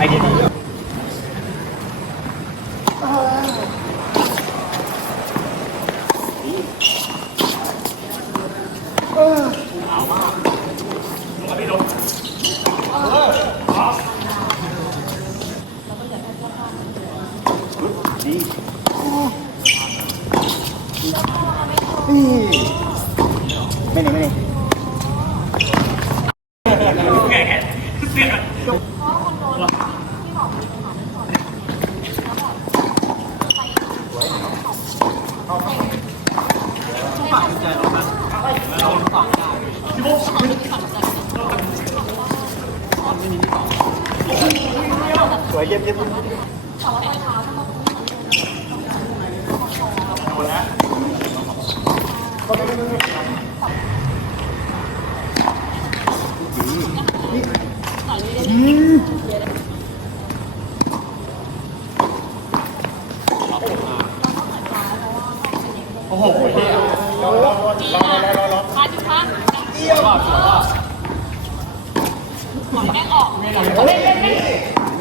I didn't. วยเย็บเย็บโอ้โหเฮียรอรอรอรอรอรอมาจุดพักหมอยแม่งออกเลยเหรอ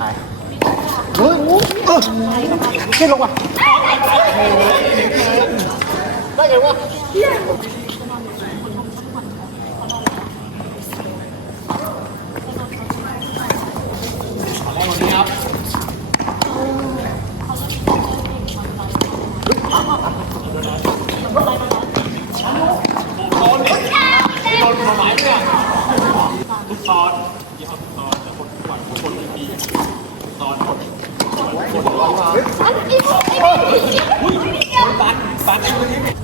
หายเฮ้ยเออขึ้นลงว่ะ ได้ไงวะทุกตอนยี่ห้อทุกตอนแต่คนทุกวันคนไม่มีตอนหมดตันตันไอ้คนนี้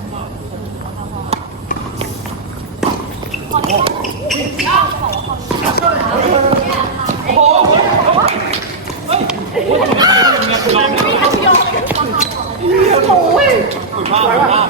สุดมากสุดมาก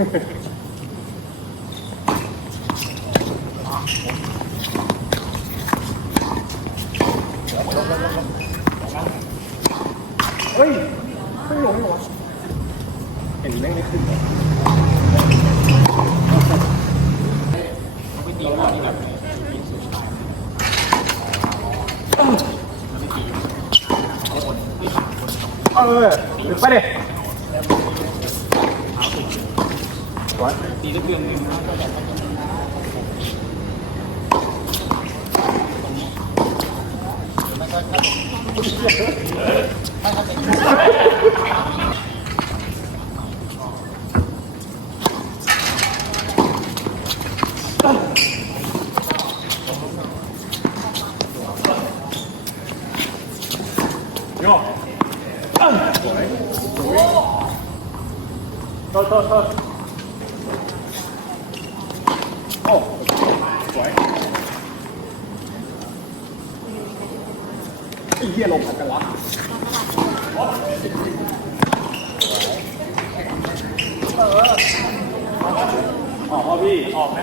เฮ้ยไม่หลงเหรอเห็นแม่งไม่ขึ้นเลยไปเลยวัดตีได้เพียงนึงนะเโย กสวยโทษโทษโทษโอ้สวย ไอ้เหี้ยลงกันวะออกพ่อพี่ ออกไหม